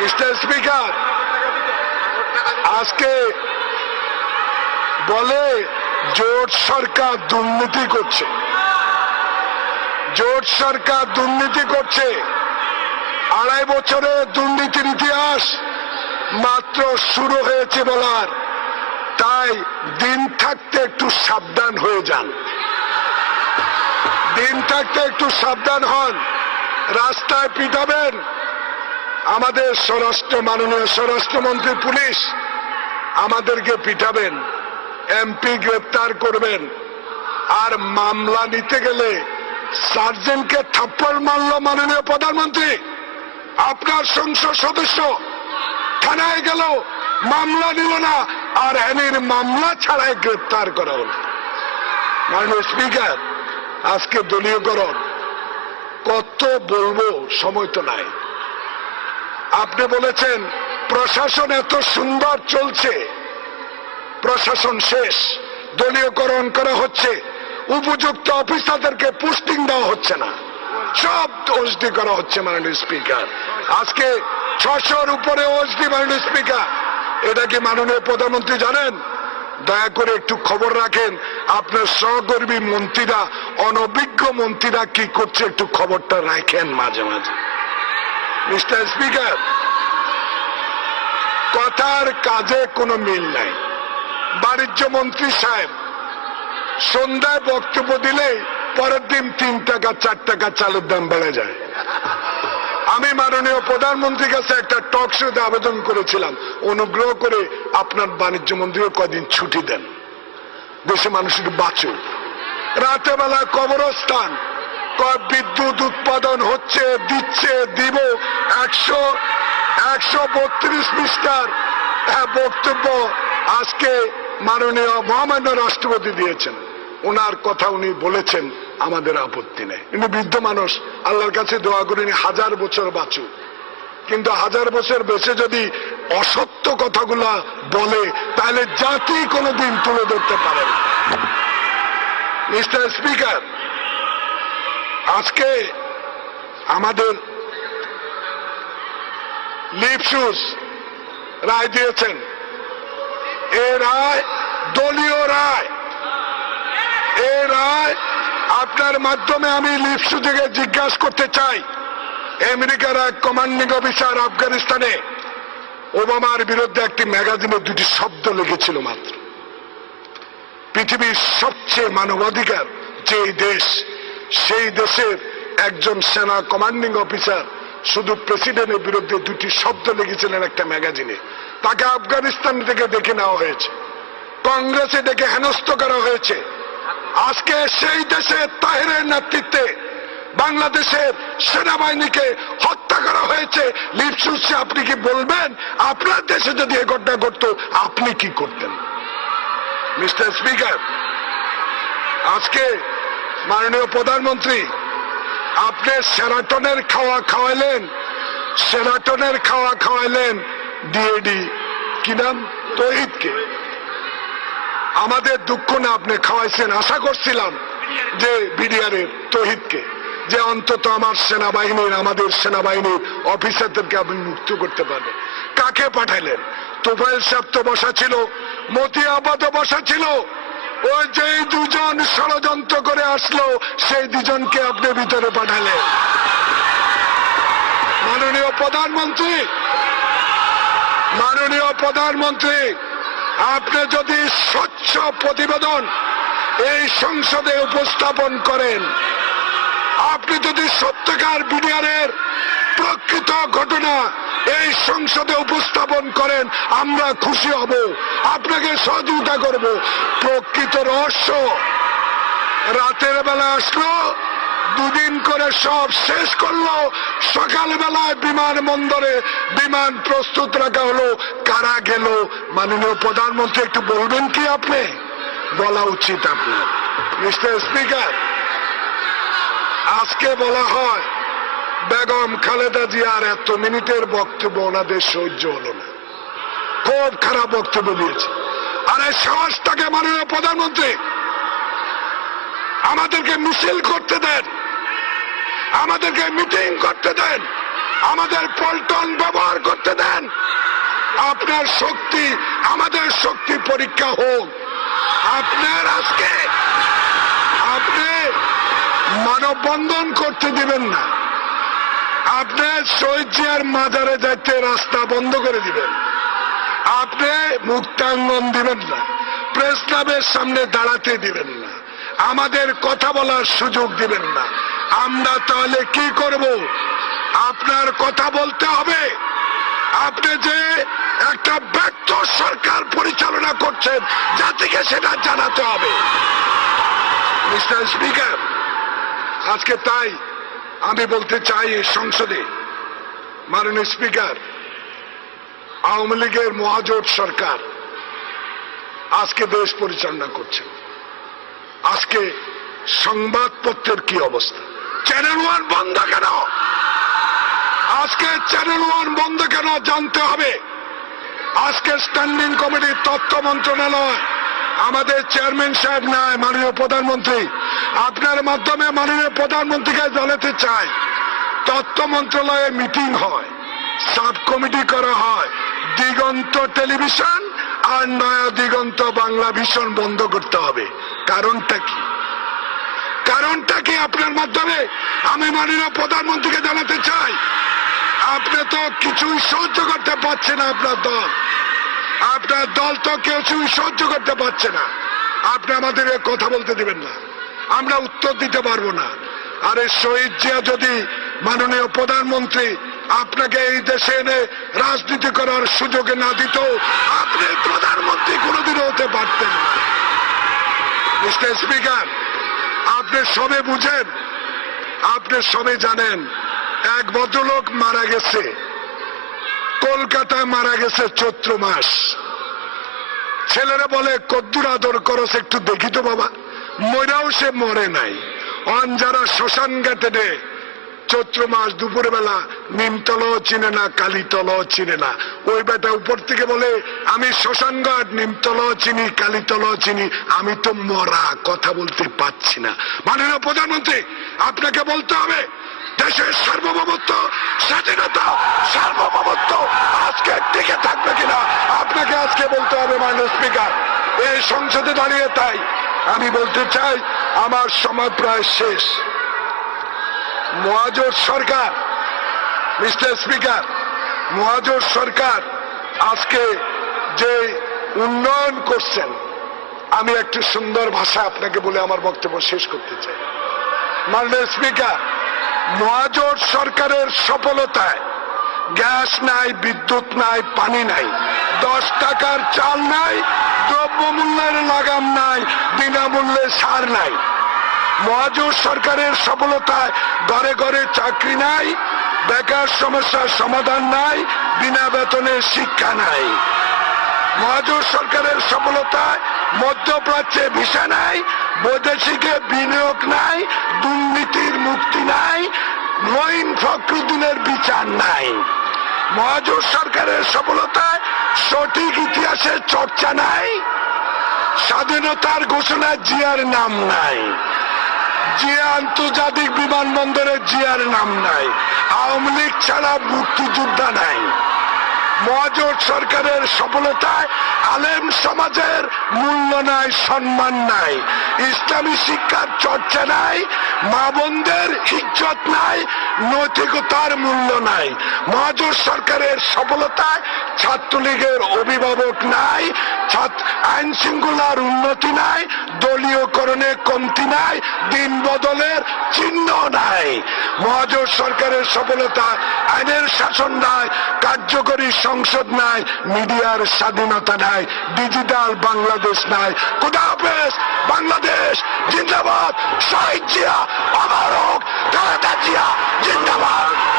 Mister speaker আজকে বলে জোট সরকার দুর্নীতি করছে। জোট সরকার দুর্নীতি করছে। আড়াই বছরে দুর্নীতির ইতিহাস মাত্র শুরু হয়েছে বলার। তাই দিন থাকতে একটু সাবধান হয়ে যান। দিন থাকতে একটু সাবধান হন। রাস্তায় পিটাবেন। আমাদের স্বরাষ্ট্র মাননীয় স্বরাষ্ট্রমন্ত্রী পুলিশ আমাদেরকে পিঠাবেন এমপি গ্রেপ্তার করবেন। আর মামলা নিতে গেলে সার্জেন্টকে থাপ্পড় মারল মাননীয় প্রধানমন্ত্রী। আপনার সংসদ সদস্য থানায় গেল, মামলা নিল না, আর এনির মামলা ছাড়াই গ্রেপ্তার করা হল। মাননীয় স্পিকার, আজকে দলীয়করণ কত বলব, সময় তো নাই। আপনি বলেছেন, প্রশাসন এত সুন্দর চলছে। প্রশাসন শেষ। দলীয়করণ করা হচ্ছে। উপযুক্ত অফিসারদেরকে পোস্টিং দেওয়া হচ্ছে না। সব ওসডি করা হচ্ছে মাননীয় স্পিকার। আজকে ছশোর উপরে ওসডি মাননীয় স্পিকার। এটা কি মাননীয় প্রধানমন্ত্রী জানেন? দয়া করে একটু খবর রাখেন, আপনার সহকর্মী মন্ত্রীরা, অনভিজ্ঞ মন্ত্রীরা কি করছে একটু খবরটা রাখেন মাঝে মাঝে। মিস্টার স্পিকার, কথার কাজে কোনো মিল নাই। বাণিজ্য মন্ত্রী সাহেব, সন্ধ্যায় বক্তব্য দিলে পরের দিন তিন টাকা, চার টাকা চালের দাম বেড়ে যায়। আমি মাননীয় প্রধানমন্ত্রীর কাছে একটা টক শোতে আবেদন করেছিলাম, অনুগ্রহ করে আপনার বাণিজ্য মন্ত্রীও কদিন ছুটি দেন। দেশে মানুষ একটু বাঁচুক রাতে বেলা কবরস্থান বিদ্যুৎ উৎপাদন হচ্ছে দিচ্ছে দিব একশো একশো বত্রিশ পৃষ্ঠার হ্যাঁ, বক্তব্য আজকে মাননীয় মহামান্য রাষ্ট্রপতি দিয়েছেন। ওনার কথা উনি বলেছেন আমাদের আপত্তি নেই। কিন্তু বৃদ্ধ মানুষ আল্লাহর কাছে দোয়া করিনি হাজার বছর বাঁচু কিন্তু হাজার বছর বেঁচে যদি অসত্য কথাগুলা বলে তাহলে জাতি কোনোদিন তুলে ধরতে পারে মিস্টার স্পিকার আজকে আমাদের লিপসুস রায় দিয়েছেন। এ রায় দলীয় রায়। এ রায় আপনার মাধ্যমে আমি লিপসু থেকে জিজ্ঞাসা করতে চাই। আমেরিকার এক কমান্ডিং অফিসার আফগানিস্তানে ওবামার বিরুদ্ধে একটি ম্যাগাজিনে দুটি শব্দ লিখেছিল মাত্র। পৃথিবীর সবচেয়ে মানবাধিকার যে দেশ সেই দেশের একজন সেনা কমান্ডিং অফিসার শুধু প্রেসিডেন্টের বিরুদ্ধে দুটি শব্দ লিখেছিলেন একটা ম্যাগাজিনে তাকে আফগানিস্তান থেকে ডেকে নেওয়া হয়েছে। কংগ্রেসে ডেকে হেনস্থ করা হয়েছে। আজকে সেই দেশে তাহেরের নেতৃত্বে বাংলাদেশের সেনাবাহিনীকে হত্যা করা হয়েছে। লিপসুসে আপনি কি বলবেন? আপনার দেশে যদি এ ঘটনা ঘটতো, আপনি কি করতেন? মিস্টার স্পিকার, আজকে মাননীয় প্রধানমন্ত্রী, আপনি সেরাটনের খাওয়া খাওয়াইলেন, সেরাটনের খাওয়া খাওয়াইলেন ডিএডি কি নাম? তহিদকে আমাদের দুঃখ না আপনি খাওয়াইছেন, আশা করছিলাম যে বিডিআরের তহিদকে যে অন্তত আমার সেনাবাহিনীর, আমাদের সেনাবাহিনীর অফিসারদেরকে আপনি মুক্ত করতে পারবেন। কাকে পাঠাইলেন? তোফাইল সাহেব তো বসা ছিল মতি আবাদও বসা ছিল ওই যেই দুজন ষড়যন্ত্র করে আসলো, সেই দুজনকে আপনি ভিতরে পাঠালেন। মাননীয় প্রধানমন্ত্রী মাননীয় প্রধানমন্ত্রী, আপনি যদি স্বচ্ছ প্রতিবেদন এই সংসদে উপস্থাপন করেন, আপনি যদি সত্যকার বিডিআরের প্রকৃত ঘটনা এই সংসদে উপস্থাপন করেন, আমরা খুশি হব। আপনাকে সহযোগিতা করব। প্রকৃত রহস্য। রাতের বেলা আসলো, দুদিন করে সব শেষ করল। সকালবেলায় বিমান বন্দরে বিমান প্রস্তুত রাখা হলো। কারা গেল? মাননীয় প্রধানমন্ত্রী, একটু বলবেন কি আপনি? বলা উচিত আপনার মিস্টার স্পিকার, আজকে বলা হয় বেগম খালেদা জিয়ার এত মিনিটের বক্তব্য ওনাদের সহ্য হলো না। খুব খারাপ বক্তব্য দিয়েছে। আর এই সাহসটাকে মাননীয় প্রধানমন্ত্রী, আমাদেরকে মিছিল করতে দেন। আমাদেরকে মিটিং করতে দেন। আমাদের পল্টন ব্যবহার করতে দেন। আপনার শক্তি, আমাদের শক্তি পরীক্ষা হোক। আপনার আজকে আপনি মানববন্ধন করতে দিবেন না। আপনার শহীদ জিয়ার মাজারে যাইতে রাস্তা বন্ধ করে দিবেন। আপনি মুক্তাঙ্গন দিবেন না প্রেস ক্লাবের সামনে দাঁড়াতে দিবেন না, আমাদের কথা বলার সুযোগ দিবেন না। আমরা তাহলে কি করব? আপনার কথা বলতে হবে। আপনি যে একটা ব্যর্থ সরকার পরিচালনা করছেন, জাতিকে সেটা জানাতে হবে। মিস্টার স্পিকার, আজকে তাই আমি বলতে চাই এই সংসদে মাননীয় স্পিকার, আওয়ামী লীগের মহাজোট সরকার আজকে দেশ পরিচালনা করছে। আজকে সংবাদপত্রের কি অবস্থা? চ্যানেল ওয়ান বন্ধ কেন? আজকে চ্যানেল ওয়ান বন্ধ কেন জানতে হবে? আজকে স্ট্যান্ডিং কমিটির তথ্য মন্ত্রণালয় আমাদের চেয়ারম্যান সাহেব নাই, মাননীয় প্রধানমন্ত্রী। আপনার মাধ্যমে মাননীয় প্রধানমন্ত্রীকে জানাতে চাই, তথ্য মন্ত্রণালয়ে মিটিং হয় সাব কমিটি করা হয়, দিগন্ত টেলিভিশন আর নয়া দিগন্ত বাংলা ভীষণ বন্ধ করতে হবে। কারণটা কি? কারণটা কি আপনার মাধ্যমে? আমি মাননীয় প্রধানমন্ত্রীকে জানাতে চাই। আপনি তো কিছুই সহ্য করতে পারছেন আপনার দল। আপনার দল তো কিছুই সহ্য করতে পারছে না। আপনি আমাদের কথা বলতে দিবেন না। আমরা উত্তর দিতে পারব না। আরে শহীদ জিয়া যদি মাননীয় প্রধানমন্ত্রী আপনাকে এই দেশে এনে রাজনীতি করার সুযোগে না দিত, আপনি প্রধানমন্ত্রী কোনোদিনও হতে পারতেন না। মিস্টার স্পিকার, আপনি সবে বুঝেন, আপনি সবে জানেন, এক ভদ্রলোক মারা গেছে। কলকাতায় মারা গেছে চৈত্র মাস। ছেলেরা বলে, কদ্দুর আদর করস একটু দেখি তো বাবা। মরাও সে মরে নাই। অন যারা শ্মশান ঘাটে রে, চৈত্র মাস দুপুর বেলা নিমতল চিনে না কালীতল চিনে না। ওই বেটা উপর থেকে বলে, আমি শ্মশানঘাট নিমতল চিনি কালীতল চিনি, আমি তো মরা, কথা বলতে পাচ্ছি না। মাননীয় প্রধানমন্ত্রী, আপনাকে বলতে হবে দেশের সার্বভৌমত্ব, স্বাধীনতা, সার্বভৌমত্ব আজকে টিকে থাকবে কিনা? আপনাকে আজকে বলতে হবে, মাননীয় স্পিকার, এই সংসদে দাঁড়িয়ে তাই আমি বলতে চাই, আমার সময় প্রায় শেষ। মহাজোট সরকার, মিস্টার স্পিকার, মহাজোট সরকার আজকে যে উন্নয়ন করছেন, আমি একটি সুন্দর ভাষা আপনাকে বলে আমার বক্তব্য শেষ করতে চাই। মাননীয় স্পিকার মহাজোট সরকারের সফলতায় গ্যাস নাই, বিদ্যুৎ নাই, পানি নাই, দশ টাকার চাল নাই, দ্রব্যমূল্যের লাগাম নাই, বিনামূল্যে সার নাই। মহাজোট সরকারের সফলতায় ঘরে ঘরে চাকরি নাই, বেকার সমস্যার সমাধান নাই, বিনা বেতনে শিক্ষা নাই। মহাজোট সরকারের সফলতায় মধ্যপ্রাচ্যে ভিসা নাই, বৈদেশিকে বিনিয়োগ নাই, দুর্নীতির মুক্তি নাই মঈন ফখরুদ্দিনের বিচার নাই। মহাজোট সরকারের সফলতায় সঠিক ইতিহাসের চর্চা নাই, স্বাধীনতার ঘোষণা জিয়ার নাম নাই, জিয়া আন্তর্জাতিক বিমানবন্দরে জিয়ার নাম নাই, আওয়ামী লীগ ছাড়া মুক্তিযোদ্ধা নাই। মহাজোট সরকারের সফলতায় আলেম সমাজের মূল্য নাই, সম্মান নাই। ইসলামী শিক্ষার চর্চা নাই, মা বোনদের ইজ্জত নাই, নৈতিকতার মূল্য নাই। মহাজোট সরকারের সফলতায় ছাত্রলীগের অভিভাবক নাই আইন শৃঙ্খলার উন্নতি নাই দলীয়করণে কমতি নাই, দিন বদলের চিহ্ন নাই। মহাজোট সরকারের সফলতা, আইনের শাসন নাই, কার্যকরী সংসদ নাই, মিডিয়ার স্বাধীনতা নাই, ডিজিটাল বাংলাদেশ নাই। খুদা হাফেজ, বাংলাদেশ জিন্দাবাদ, শহীদ জিয়া হোক জিন্দাবাদ।